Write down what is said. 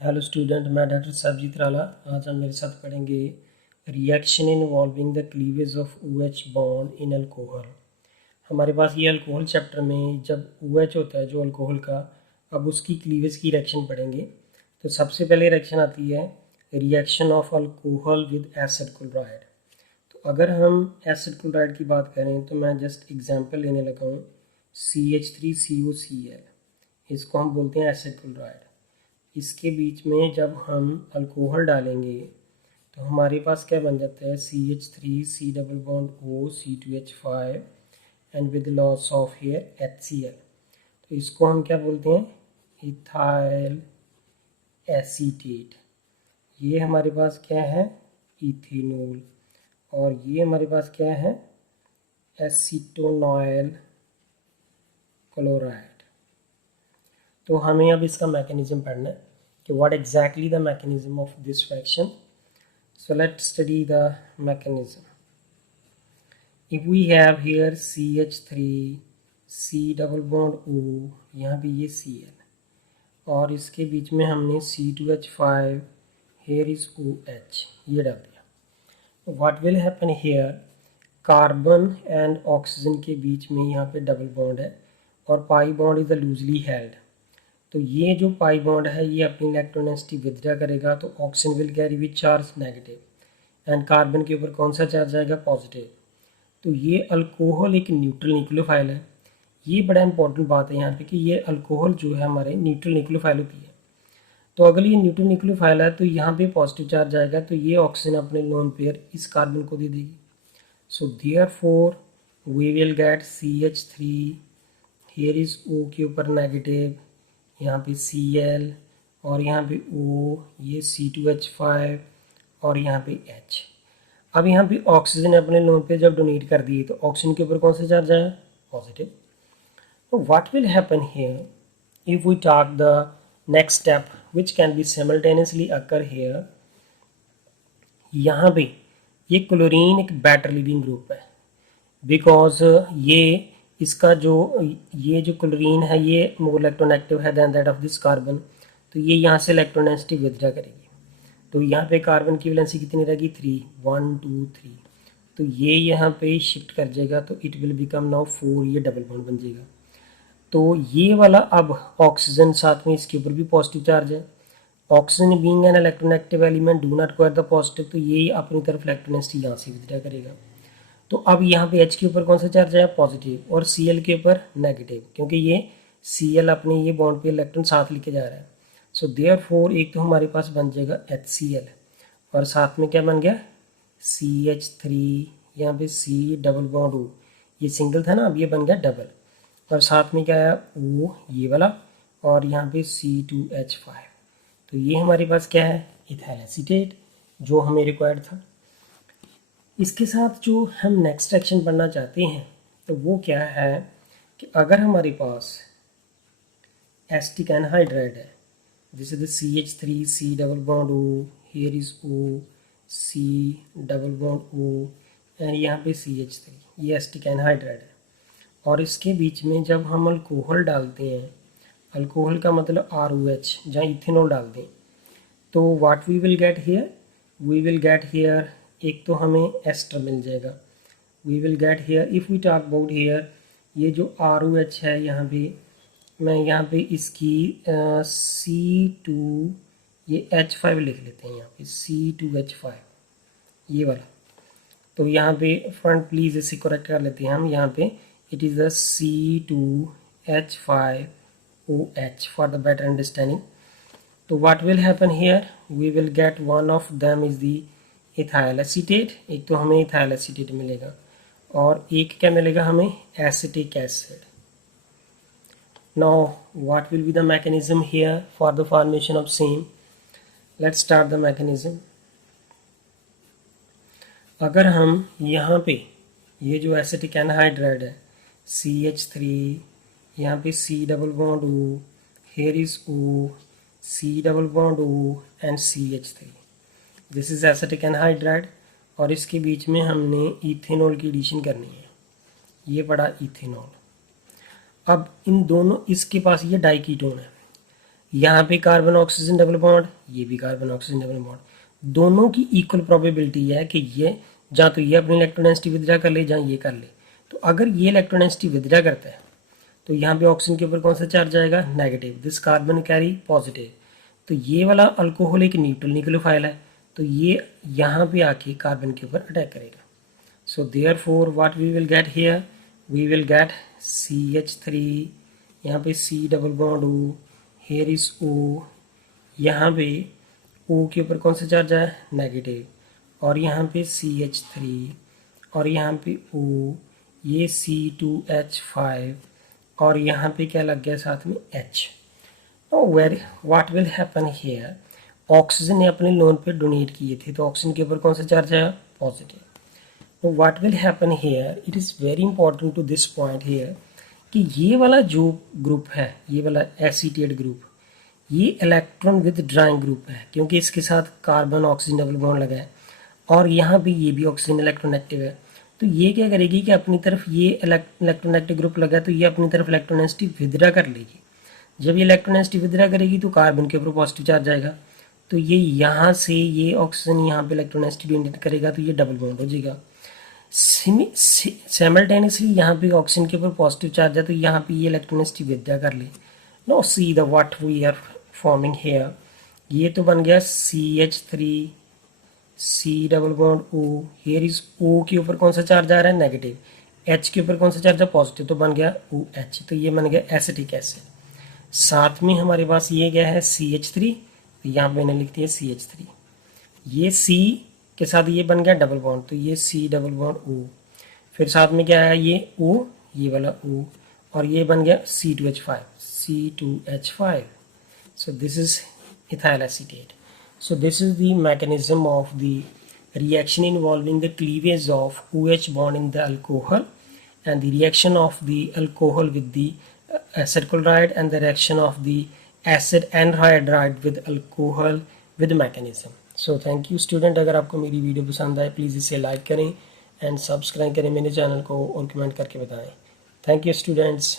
Hello student, मैं doctor Sarabjit राला। आज हम मेरे साथ पढ़ेंगे reaction involving the cleavage of OH bond in alcohol. हमारे पास ये अल्कोहल चैप्टर में जब OH होता है जो अल्कोहल का, अब उसकी क्लीवेज की रिएक्शन पढ़ेंगे। तो सबसे पहले रिएक्शन आती है reaction of alcohol with acid chloride. तो अगर हम एसिड क्लोराइड की बात करें तो मैं जस्ट एग्जांपल लेने लगा हूँ CH3COCl, इसको हम बोलते हैं एसिड क्लोराइड। इसके बीच में जब हम अल्कोहल डालेंगे तो हमारे पास क्या बन जाता है CH3 double bond O C2H5 and with loss of here HCl। तो इसको हम क्या बोलते हैं, इथाइल एसीटेट। ये हमारे पास क्या है, इथेनॉल। और ये हमारे पास क्या है, एसीटोनॉयल क्लोराइड। तो हमें अब इसका मैकेनिज्म पढ़ना है कि what exactly the mechanism of this reaction. So let's study the mechanism. If we have here CH3 C double bond O, यहाँ पे ये Cl, और इसके बीच में हमने C2H5, here is OH, ये डाल दिया। What will happen here, carbon and oxygen के बीच में यहाँ पे डबल बॉन्ड है और pi bond is loosely held. तो ये जो पाई बॉन्ड है ये अपनी इलेक्ट्रोनेगेटिविटी विथड्रा करेगा, तो oxygen will carry with charge negative and carbon के ऊपर कौन सा चार्ज आएगा, पॉजिटिव। तो ये अल्कोहल एक न्यूट्रल न्यूक्लियोफाइल है। ये बड़ा इंपॉर्टेंट बात है यहाँ पे कि ये अल्कोहल जो है हमारे न्यूट्रल न्यूक्लियोफाइल होती है। तो अगर ये न्यूट्रल न्यूक्लियोफाइल है तो यहाँ पे पॉजिटिव चार्ज आएगा, तो ये ऑक्सीजन अपने लोन पेयर इस कार्बन को दे देगी। So therefore we will get CH3, here is O के ऊपर नेगेटिव, यहाँ पे Cl, और यहाँ पे O, ये C2H5 और यहाँ पे H। अब यहाँ पे ऑक्सीजन अपने लोन पे जब डोनेट कर दिए तो ऑक्सीजन के ऊपर कौन सा चार्ज आया, पॉजिटिव। तो what will happen here if we talk the next step which can be simultaneously occur here. यहाँ पे ये क्लोरीन एक बेटर लिविंग ग्रुप है, बिकॉज ये इसका ये जो क्लोरीन है ये मोर इलेक्ट्रोनेगेटिव है than that of this carbon. तो ये यहाँ से इलेक्ट्रोनेगेटिव विथड्रा करेगी। तो यहाँ पे कार्बन की वैलेंसी कितनी रहेगी, 3, 1 2 3। तो ये यहाँ पे शिफ्ट कर जाएगा तो इट विल बिकम नाउ 4, ये डबल बॉन्ड बन जाएगा। तो ये वाला अब ऑक्सीजन साथ में इसके ऊपर भी पॉजिटिव चार्ज है। Oxygen being an electronegative element do not require the positive, तो ये अपनी तरफ इलेक्ट्रोनेगेटिव यहाँ से विथड्रा करेगा। तो अब यहाँ पे H के ऊपर कौन सा चार्ज है, पॉजिटिव, और Cl के ऊपर नेगेटिव, क्योंकि ये Cl अपने ये बॉन्ड पे इलेक्ट्रॉन साथ लेके जा रहा है। सो देयरफॉर एक तो हमारे पास बन जाएगा HCl, और साथ में क्या बन गया, CH3, यहाँ पे C डबल बॉन्ड O, ये सिंगल था ना, अब ये बन गया डबल, और साथ में क्या आया O ये वाला, और यहाँ पे C2H5। तो ये हमारे पास क्या है, इथाइल एसीटेट, जो हमें रिक्वायर्ड था। इसके साथ जो हम नेक्स्ट एक्शन पढ़ना चाहते हैं तो वो क्या है कि अगर हमारे पास एसिटिक एनहाइड्राइड है, this is the CH3 C double bond O, here is O C double bond O, and यहाँ पे CH3, ये एसिटिक एनहाइड्राइड है। और इसके बीच में जब हम अल्कोहल डालते हैं, अल्कोहल का मतलब ROH, जहाँ इथेनॉल डालते हैं, तो what we will get here, we will get here, एक तो हमें एस्टर मिल जाएगा। We will get here, if we talk about here, ये जो ROH है यहाँ पे, मैं यहाँ पे इसकी C2, ये H5 लिख लेते हैं, यहाँ पे C2H5 ये वाला। तो यहाँ पे फ्रंट प्लीज़ इसे करेक्ट कर लेते हैं हम, यहाँ पे it is the C2H5OH for the better understanding. तो what will happen here, we will get one of them is the ethyl acetate, एक तो हमें इथाइल एसीटेट मिलेगा और एक क्या मिलेगा हमें, acetic acid. Now what will be the mechanism here for the formation of same. Let's start the mechanism. अगर हम यहाँ पे ये जो एसिटिक एनहाइड्राइड है CH3, यहाँ पे C double bond O, here is O, C double bond O and CH3, this is acetic anhydride, और इसके बीच में हमने इथेनॉल की एडिशन करनी है, ये पड़ा इथेनॉल। अब इन दोनों, इसके पास ये डाइकीटोन है, यहाँ पे कार्बन ऑक्सीजन डबल बॉन्ड, ये भी कार्बन ऑक्सीजन डबल बॉन्ड, दोनों की इक्वल प्रोबेबिलिटी है कि ये या तो ये अपनी इलेक्ट्रोडेंसिटी विदड्रा कर ले या ये कर ले। तो अगर ये इलेक्ट्रोडेंसिटी विदड्रा करता है तो यहाँ पे ऑक्सीजन के ऊपर कौन सा चार्ज आएगा, negative, this carbon carry positive. तो ये वाला अल्कोहल एक न्यूट्रल न्यूक्लियोफाइल है, तो ये यहाँ पे आके कार्बन के ऊपर अटैक करेगा। So therefore what we will get here, we will get CH3, यहाँ पे C double bond O, here is O, यहाँ पे O के ऊपर कौन सा चार्ज है, नेगेटिव, और यहाँ पे CH3 और यहाँ पे O, ये C2H5 और यहाँ पे क्या लग गया साथ में H। Where what will happen here, oxygen ने अपने लोन पे डोनेट किए थे, तो ऑक्सीजन के ऊपर कौन सा चार्ज है, पॉजिटिव। तो what will happen here, it is very important to this point here कि ये वाला जो ग्रुप है, ये वाला एसीटेट ग्रुप, ये इलेक्ट्रॉन विद ड्राइंग ग्रुप है, क्योंकि इसके साथ कार्बन ऑक्सीजन डबल बॉन्ड लगा है और यहाँ भी ये भी ऑक्सीजन इलेक्ट्रोनेगेटिव है। तो ये क्या करेगी कि अपनी तरफ ये इलेक्ट्रोनेगेटिव ग्रुप लगा है तो ये अपनी तरफ इलेक्ट्रोनेगेटिव विदड्रा कर लेगी। जब ये इलेक्ट्रोनेगेटिव विदड्रा करेगी तो कार्बन के ऊपर पॉजिटिव चार्ज आएगा, तो ये यहाँ से ये ऑक्सीजन यहाँ पे इलेक्ट्रोनेगेटिव डोनेट करेगा तो ये डबल बॉन्ड हो जाएगा। साइमल्टेनियसली यहाँ पे ऑक्सीजन के ऊपर पॉजिटिव चार्ज है तो यहाँ पे ये इलेक्ट्रोनेगेटिव विदड्रा कर ले। No see the what we are forming here, ये तो बन गया CH3 C double bond O, here is O के ऊपर कौन सा चार्ज आ रहा है, नेगेटिव, H के ऊपर कौन सा चार्ज है, पॉजिटिव, तो बन गया OH, तो ये बन गया एसिटिक एसिड। साथ में हमारे पास ये क्या है, CH3, तो यहाँ पे मैंने लिख दिया CH3, ये C के साथ ये बन गया डबल बॉन्ड, तो ये C डबल बॉन्ड O, फिर साथ में क्या है ये O, ये वाला O, और ये बन गया C2H5। So this is ethyl acetate. So this is the mechanism of the reaction involving the cleavage of OH bond in the alcohol and the reaction of the alcohol with the acid chloride and the reaction of the acid anhydride with alcohol with mechanism. So thank you student, अगर आपको मेरी video पसंद आए please इसे like करें and subscribe करें मेरे channel को और कमेंट करके बताएं। Thank you students.